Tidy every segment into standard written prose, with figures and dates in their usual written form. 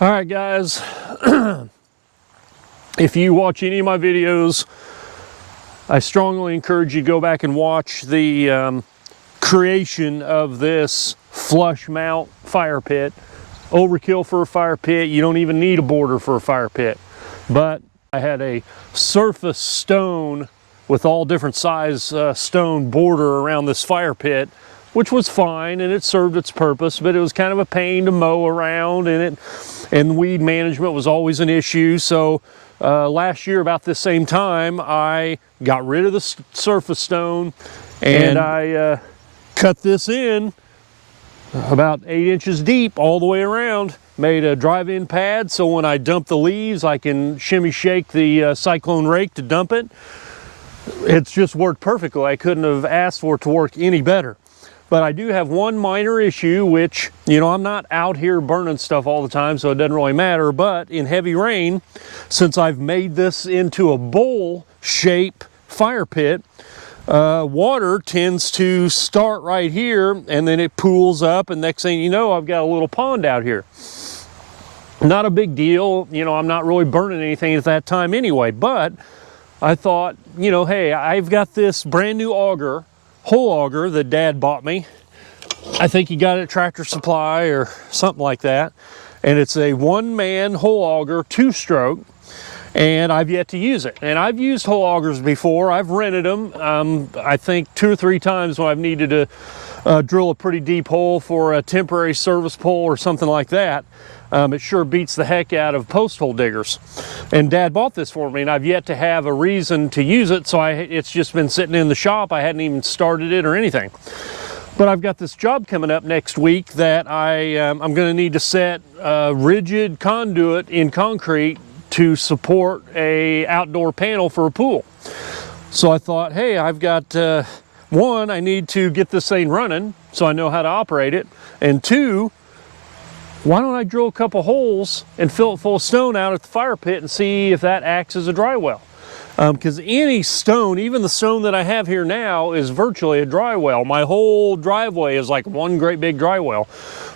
All right, guys, if you watch any of my videos, I strongly encourage you to go back and watch the creation of this flush mount fire pit. Overkill for a fire pit. You don't even need a border for a fire pit. But I had a surface stone with all different size stone border around this fire pit, which was fine and it served its purpose, but it was kind of a pain to mow around, and weed management was always an issue. So last year about this same time, I got rid of the surface stone and I cut this in about 8 inches deep all the way around. Made a drive-in pad so when I dump the leaves I can shimmy shake the cyclone rake to dump it. It's just worked perfectly. I couldn't have asked for it to work any better. But I do have one minor issue, which, you know, I'm not out here burning stuff all the time, so it doesn't really matter. But in heavy rain, since I've made this into a bowl shape fire pit, water tends to start right here and then it pools up, and next thing you know, I've got a little pond out here. Not a big deal, you know, I'm not really burning anything at that time anyway, but I thought, you know, hey, I've got this brand new auger, whole auger that Dad bought me. I think he got it at Tractor Supply or something like that. And it's a one-man whole auger, 2-stroke, and I've yet to use it. And I've used whole augers before. I've rented them, I think 2 or 3 times when I've needed to drill a pretty deep hole for a temporary service pole or something like that. It sure beats the heck out of post hole diggers. And Dad bought this for me, and I've yet to have a reason to use it, so it's just been sitting in the shop. I hadn't even started it or anything. But I've got this job coming up next week that I'm going to need to set rigid conduit in concrete to support a outdoor panel for a pool. So I thought, hey, I've got one, I need to get this thing running so I know how to operate it, and 2, why don't I drill a couple holes and fill it full of stone out at the fire pit and see if that acts as a dry well. Because any stone, even the stone that I have here now, is virtually a dry well. My whole driveway is like one great big dry well.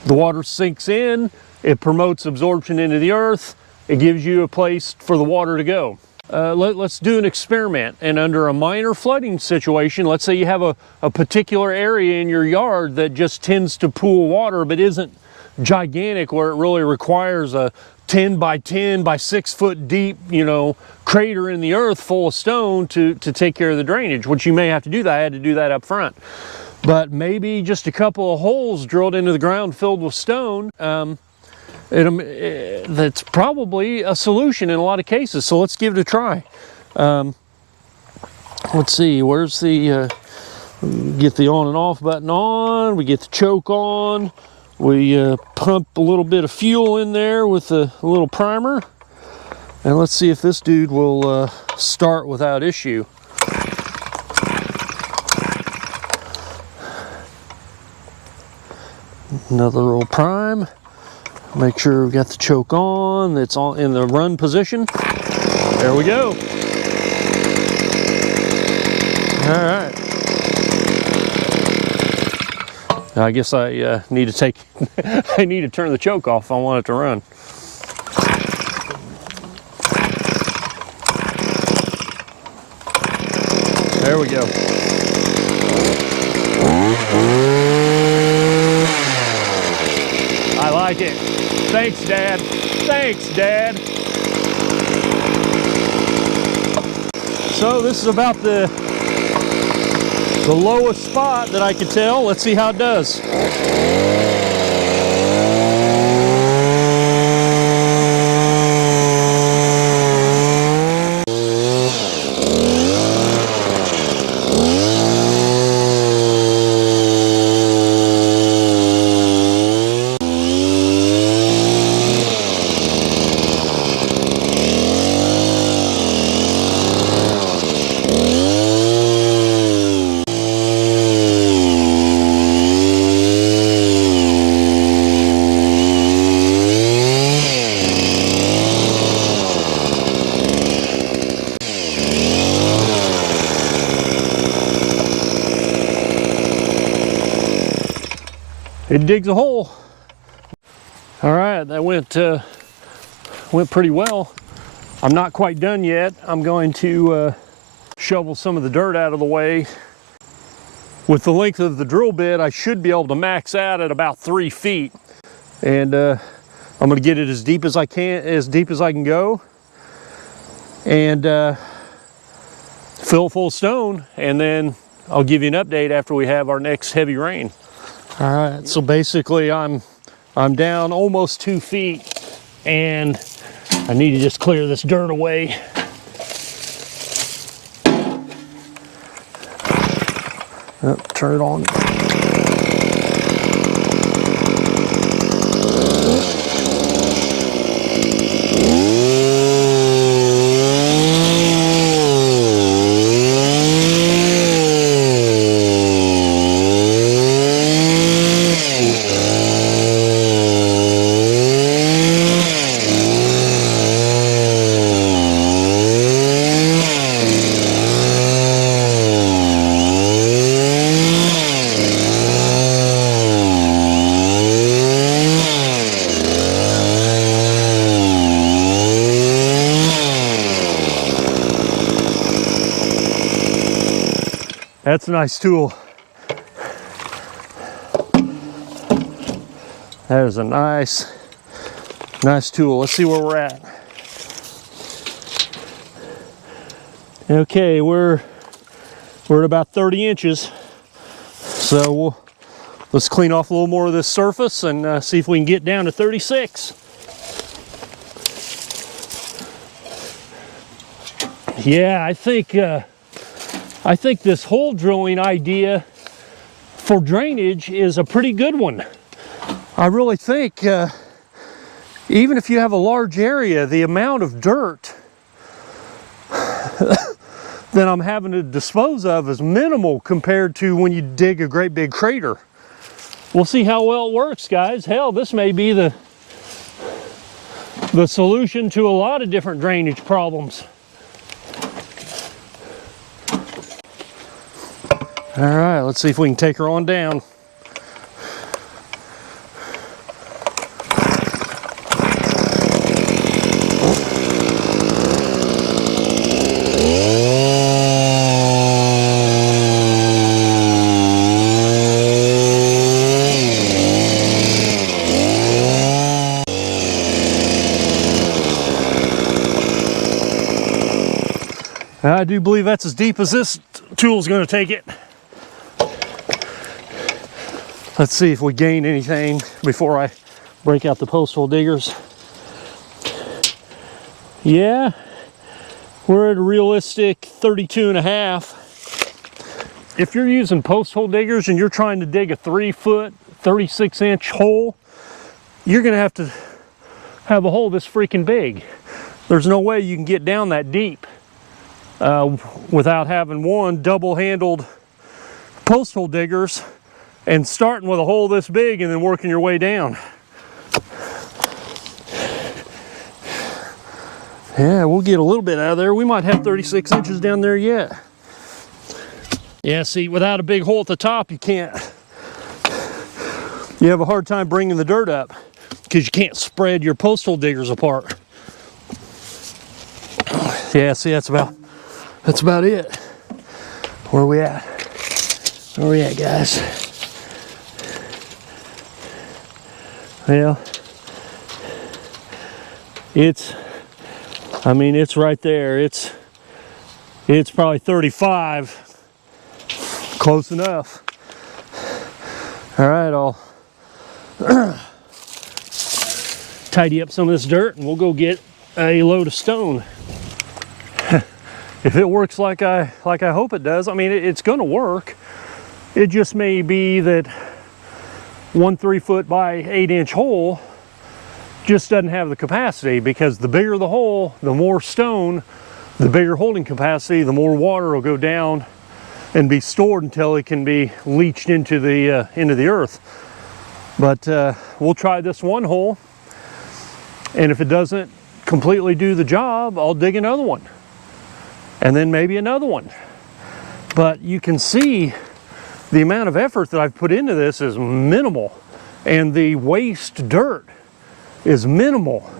The water sinks in, it promotes absorption into the earth, it gives you a place for the water to go. Let's do an experiment, and under a minor flooding situation, let's say you have a particular area in your yard that just tends to pool water but isn't gigantic where it really requires a 10 by 10 by 6 foot deep, you know, crater in the earth full of stone to take care of the drainage, which you may have to do that. I had to do that up front. But maybe just a couple of holes drilled into the ground filled with stone, that's probably a solution in a lot of cases. So let's give it a try. Let's see, where's the, get the on and off button on, we get the choke on. We pump a little bit of fuel in there with a little primer, and let's see if this dude will start without issue. Another little prime. Make sure we've got the choke on. It's on in the run position. There we go. All right. I guess I need to I need to turn the choke off if I want it to run. There we go. I like it. Thanks, Dad. Thanks, Dad. So this is about the lowest spot that I could tell. Let's see how it does. It digs a hole. All right, that went went pretty well. I'm not quite done yet. I'm going to shovel some of the dirt out of the way. With the length of the drill bit, I should be able to max out at about 3 feet. And I'm going to get it as deep as I can go. And fill full of stone, and then I'll give you an update after we have our next heavy rain. All right, so basically I'm down almost 2 feet, and I need to just clear this dirt away. Oh, turn it on. That's a nice tool. That is a nice tool. Let's see where we're at. Okay, we're at about 30 inches. So let's clean off a little more of this surface and see if we can get down to 36. Yeah, I think this hole drilling idea for drainage is a pretty good one. I really think even if you have a large area, the amount of dirt that I'm having to dispose of is minimal compared to when you dig a great big crater. We'll see how well it works, guys. Hell, this may be the solution to a lot of different drainage problems. All right, let's see if we can take her on down. I do believe that's as deep as this tool is going to take it. Let's see if we gain anything before I break out the post hole diggers. Yeah, we're at a realistic 32.5. If you're using post hole diggers and you're trying to dig a 3-foot, 36-inch hole, you're going to have a hole this freaking big. There's no way you can get down that deep without having one double-handled post hole diggers and starting with a hole this big and then working your way down. Yeah, we'll get a little bit out of there. We might have 36 inches down there yet. Yeah, see, without a big hole at the top, you can't. You have a hard time bringing the dirt up because you can't spread your post hole diggers apart. Yeah, see, that's about it. Where are we at? Where are we at, guys? Well, it's right there. It's probably 35. Close enough. All right, I'll tidy up some of this dirt and we'll go get a load of stone. If it works like I hope it does, I mean, it's going to work. It just may be that one 3-foot by 8-inch hole just doesn't have the capacity, because the bigger the hole, the more stone, the bigger holding capacity, the more water will go down and be stored until it can be leached into the earth. But we'll try this one hole, and if it doesn't completely do the job, I'll dig another one, and then maybe another one. But you can see the amount of effort that I've put into this is minimal, and the waste dirt is minimal.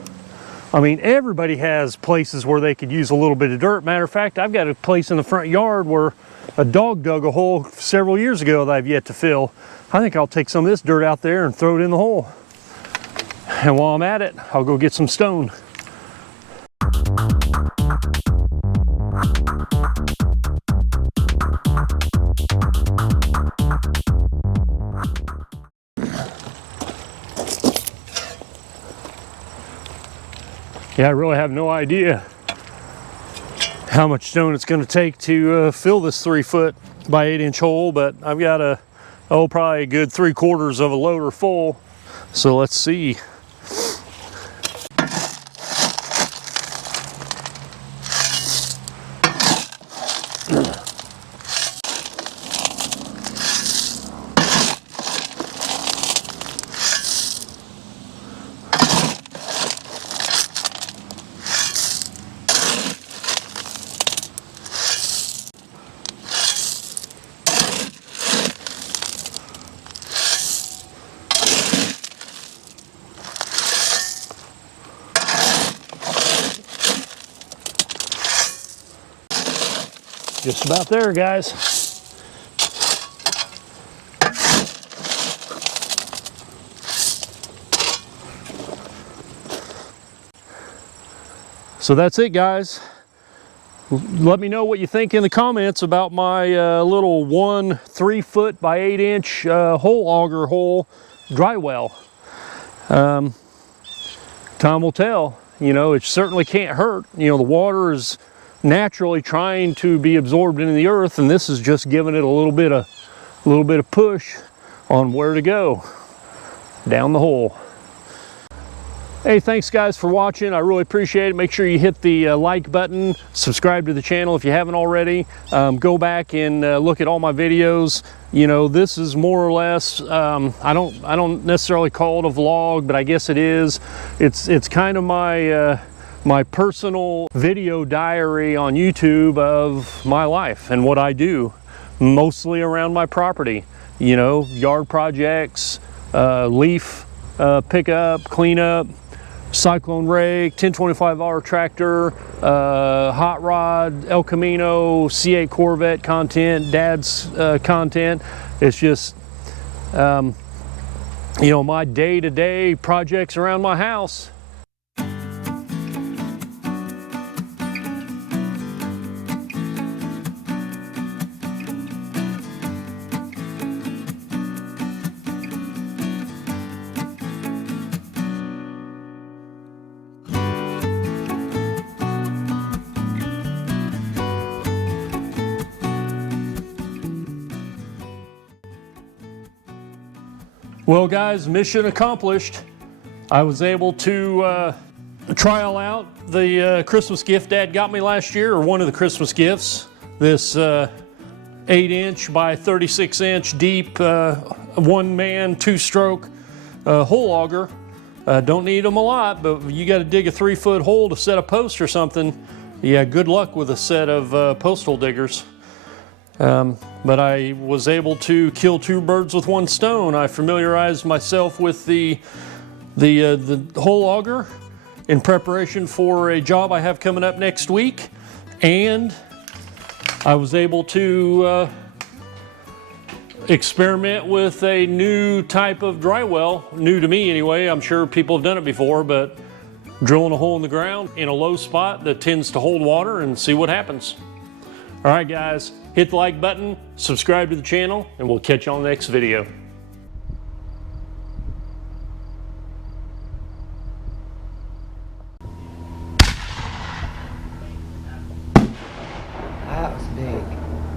I mean, everybody has places where they could use a little bit of dirt. Matter of fact, I've got a place in the front yard where a dog dug a hole several years ago that I've yet to fill. I think I'll take some of this dirt out there and throw it in the hole. And while I'm at it, I'll go get some stone. Yeah, I really have no idea how much stone it's going to take to fill this 3-foot by 8-inch hole, but I've got probably a good 3/4 of a loader full. So let's see. Just about there, guys. So that's it, guys. Let me know what you think in the comments about my little 3-foot by 8-inch hole auger hole Drywell. Time will tell. You know, it certainly can't hurt. You know, the water is naturally trying to be absorbed into the earth, and this is just giving it a little bit of push on where to go down the hole. Hey, thanks guys for watching. I really appreciate it. Make sure you hit the like button, subscribe to the channel if you haven't already. Go back and look at all my videos. You know, this is more or less, I don't necessarily call it a vlog, but I guess it is. It's kind of my my personal video diary on YouTube of my life and what I do, mostly around my property. You know, yard projects, leaf pickup, cleanup, cyclone rake, 1025R tractor, hot rod, El Camino, C8 Corvette content, Dad's content. It's just, you know, my day-to-day projects around my house. Well guys, mission accomplished. I was able to trial out the Christmas gift Dad got me last year, or one of the Christmas gifts. This 8-inch by 36-inch deep 1-man 2-stroke hole auger. Don't need them a lot, but you got to dig a 3-foot hole to set a post or something. Yeah, good luck with a set of postal diggers. But I was able to kill 2 birds with 1 stone. I familiarized myself with the hole auger in preparation for a job I have coming up next week, and I was able to experiment with a new type of drywell, new to me anyway. I'm sure people have done it before, but drilling a hole in the ground in a low spot that tends to hold water and see what happens. All right guys, hit the like button, subscribe to the channel, and we'll catch you on the next video.